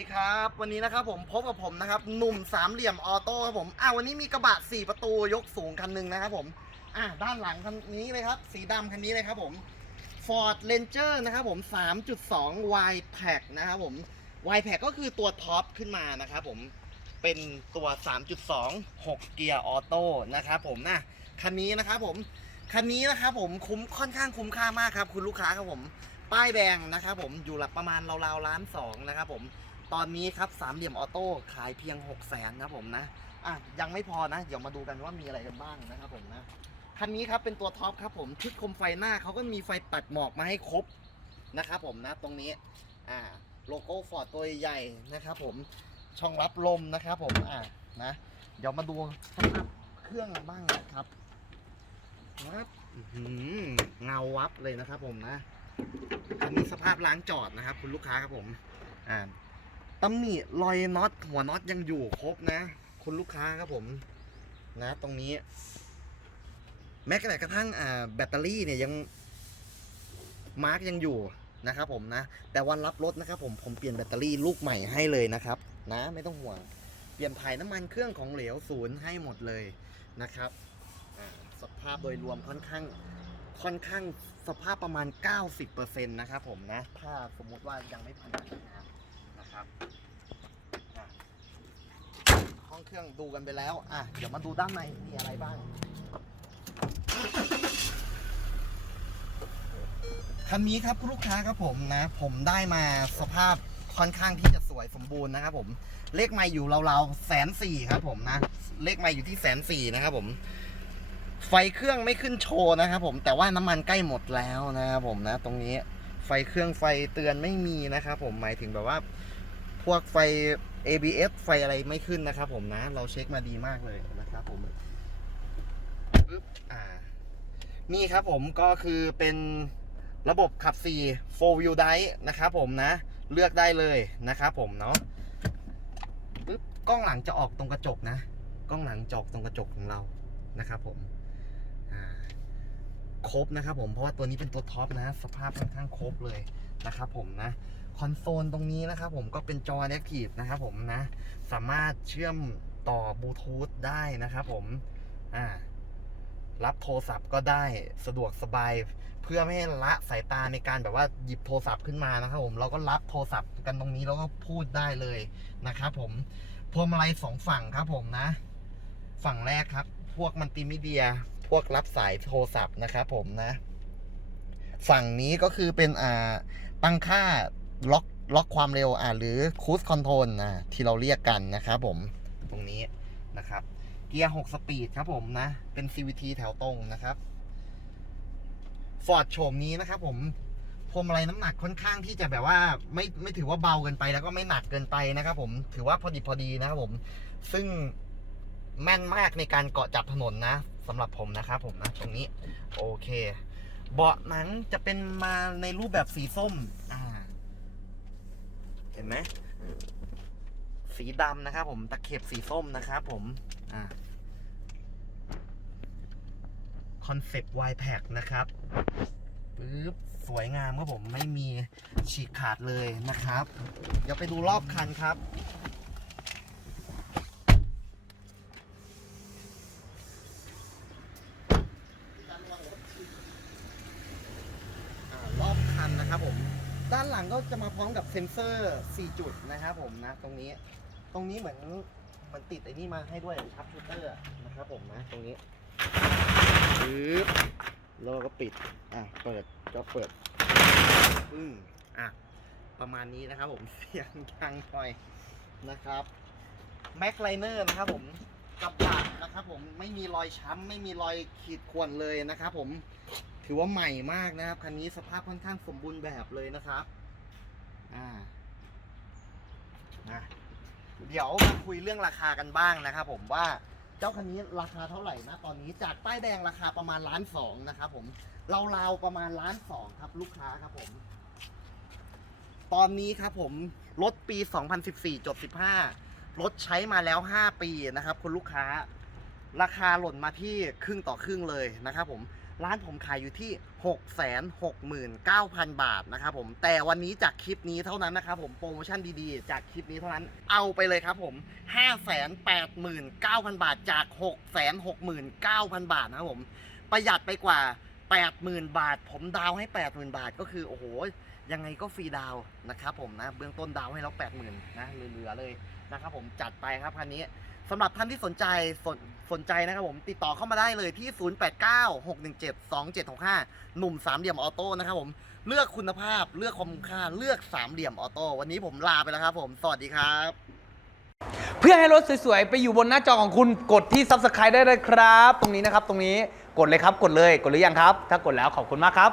วัสดีครับวันนี้นะครับผมพบกับผมนะครับหนุ่มสามเหลี่ยมออโต้ครับผมอ่าวันนี้มีกระบะ4ประตูยกสูงคันหนึ่งนะครับผมอ่าด้านหลังคันนี้เลยครับ สีดำคันนี้เลยครับผม Ford Ranger นะครับผม 3.2 Y Pack นะครับผม Y Pack ก็คือตัวท็อปขึ้นมานะครับผมเป็นตัว 3.2 6 เกียร์ออโต้นะครับผมนะคันนี้นะครับผมคันนี้นะครับผมคุ้มค่อนข้างคุ้มค่ามากครับ คุณลูกค้าครับผม ป้ายแดงนะครับผมอยู่หลักประมาณราวๆล้านสองนะครับผม ตอนนี้ครับสามเหลี่ยมออโต้ขายเพียง6 0แสนนะผมนะอะยังไม่พอนะ เดี๋ยวมาดูกันว่ามีอะไรกันบ้างนะครับผมนะคันนี้ครับเป็นตัวท็อปครับผมชุดคมไฟหน้าเขาก็มีไฟตัดหมอกมาให้ครบนะครับผมนะตรงนี้อ่าโลโก้ฟอร์ดตัวใหญ่นะครับผมช่องรับลมนะครับผมอ่านะเดี๋ยวมาดูสภาพเครื่องกันบ้างนะครับครับเงาวับเลยนะครับผมนะคันนี้สภาพล้างจอดนะครับ คุณลูกค้าครับผมอ่า ตำหนิรอยน็อตหัวน็อตยังอยู่ครบนะ คุณลูกค้าครับผมนะ ตรงนี้ แม้กระทั่งแบตเตอรี่เนี่ยยังมาร์กยังอยู่นะครับผมนะ แต่วันรับรถนะครับผมผมเปลี่ยนแบตเตอรี่ลูกใหม่ให้เลยนะครับ นะไม่ต้องห่วง เปลี่ยนถ่ายน้ำมันเครื่องของเหลวศูนย์ให้หมดเลยนะครับสภาพโดยรวมค่อนข้างค่อนข้างสภาพประมาณ 90%นะครับผมนะ ถ้าสมมุติว่ายังไม่ผ่านการงา นะครับห้องเครื่องดูกันไปแล้ว อะ เดี๋ยวมาดูด้านในมีอะไรบ้าง คันนี้ครับคุณลูกค้าครับผมนะ ผมได้มาสภาพค่อนข้างที่จะสวยสมบูรณ์นะครับผม เลขไม่อยู่ราวๆแสนสี่ครับผมนะ เลขไม่อยู่ที่แสนสี่นะครับผมไฟเครื่องไม่ขึ้นโชว์นะครับผมแต่ว่าน้ำมันใกล้หมดแล้วนะครับผมนะ ตรงนี้ไฟเครื่องไฟเตือนไม่มีนะครับผมหมายถึงแบบว่า พวกไฟ ABS ไฟอะไรไม่ขึ้นนะครับผมนะ เราเช็คมาดีมากเลยนะครับผมปึ๊บอ่า นี่ครับผมก็คือเป็นระบบขับ 4 4 wheel drive นะครับผมนะ เลือกได้เลยนะครับผมเนาะปึ๊บกล้องหลังจะออกตรงกระจกนะ กล้องหลังจออกตรงกระจกของเรานะครับผมอ่าครบนะครับผมเพราะว่าตัวนี้เป็นตัวท็อปนะ สภาพค่อนข้างครบเลยนะครับผมนะ คอนโซลตรงนี้นะครับผมก็เป็นจอ Adaptive นะครับผมนะ สามารถเชื่อมต่อบลูทูธได้นะครับผมอ่ารับโทรศัพท์ก็ได้สะดวกสบาย เพื่อไม่ให้ละสายตาในการแบบว่าหยิบโทรศัพท์ขึ้นมานะครับผมเราก็รับโทรศัพท์กันตรงนี้แล้วก็พูดได้เลยนะครับผมพวงมาลัยสองฝั่งครับผมนะ ฝั่งแรกครับ พวกมันติมีเดีย พวกรับสายโทรศัพท์นะครับผมนะ ฝั่งนี้ก็คือเป็นอ่าตั้งค่า ล็อกล็อกความเร็วอ่าหรือคูสคอนโทรลนะที่เราเรียกกันนะครับผมตรงนี้นะครับ เกียร์ 6 สปีดครับผมนะ เป็น CVT แถวตรงนะครับฟอร์ดโฉมนี้นะครับผมพวงมาลัยน้ำหนักค่อนข้างที่จะแบบว่าไม่ไม่ถือว่าเบาเกินไปแล้วก็ไม่หนักเกินไปนะครับผมถือว่าพอดีพอดีนะครับผม ซึ่งแม่นมากในการเกาะจับถนนนะสำหรับผมนะครับผมนะตรงนี้ โอเค เบาะหนังจะเป็นมาในรูปแบบสีส้มอ่า เห็นไหมสีดำนะครับผมตะเข็บสีส้มนะครับผมอ่าคอนเซปต์ Y Pack นะครับปึ๊บสวยงามครับผมไม่มีฉีกขาดเลยนะครับ เดี๋ยวไปดูรอบคันครับรอบคันนะครับผม ด้านหลังก็จะมาพร้อมกับเซ็นเซอร์ 4 จุดนะครับผมนะ ตรงนี้ ตรงนี้เหมือนมันติดไอ้นี่มาให้ด้วยชับชูเตอร์นะครับผมนะ ตรงนี้ปึ๊บแล้วก็ปิด อะ เปิดก็เปิด อืมอะ ประมาณนี้นะครับผม เสียงดังหน่อยนะครับแม็กไลเนอร์นะครับผมกับดักนะครับผมไม่มีรอยช้ำไม่มีรอยขีดข่วนเลยนะครับผม ถือว่าใหม่มากนะครับคันนี้สภาพค่อนข้างสมบูรณ์แบบเลยนะครับ อ่านะเดี๋ยวมาคุยเรื่องราคากันบ้างนะครับผมว่าเจ้าคันนี้ราคาเท่าไหร่นะตอนนี้จากป้ายแดงราคาประมาณล้านสองนะครับผมราวๆประมาณล้านสองครับลูกค้าครับผม ตอนนี้ครับผมรถปี 2014จด15รถใช้มาแล้ว 5 ปีนะครับ คุณลูกค้า ราคาหล่นมาที่ครึ่งต่อครึ่งเลยนะครับผม ร้านผมขายอยู่ที่ 669,000 บาทนะครับผม แต่วันนี้จากคลิปนี้เท่านั้นนะครับผม โปรโมชั่นดีๆ จากคลิปนี้เท่านั้น เอาไปเลยครับผม 589,000 บาทจาก 669,000 บาทนะครับผม ประหยัดไปกว่า 80,000 บาท ผมดาวให้ 80,000 บาทก็คือ โอ้โห ยังไงก็ฟรีดาวนะครับผมนะเบื้องต้นดาวให้แล้ว80,000นนะเหลือเลยนะครับผมจัดไปครับคันนี้สำหรับท่านที่สนใจสนสนใจนะครับผมติดต่อเข้ามาได้เลยที่ 0896172765 หนุ่มสามเหลี่ยมออโต้นะครับผมเลือกคุณภาพเลือกความคุ้มค่าเลือกสามเหลี่ยมออโต้วันนี้ผมลาไปแล้วครับผม สวัสดีครับ เพื่อให้รถสวยๆ ไปอยู่บนหน้าจอของคุณกดที่ Subscribe ได้เลยครับ ตรงนี้นะครับ ตรงนี้กดเลยครับกดเลยกดหรือยังครับ ถ้ากดแล้วขอบคุณมากครับ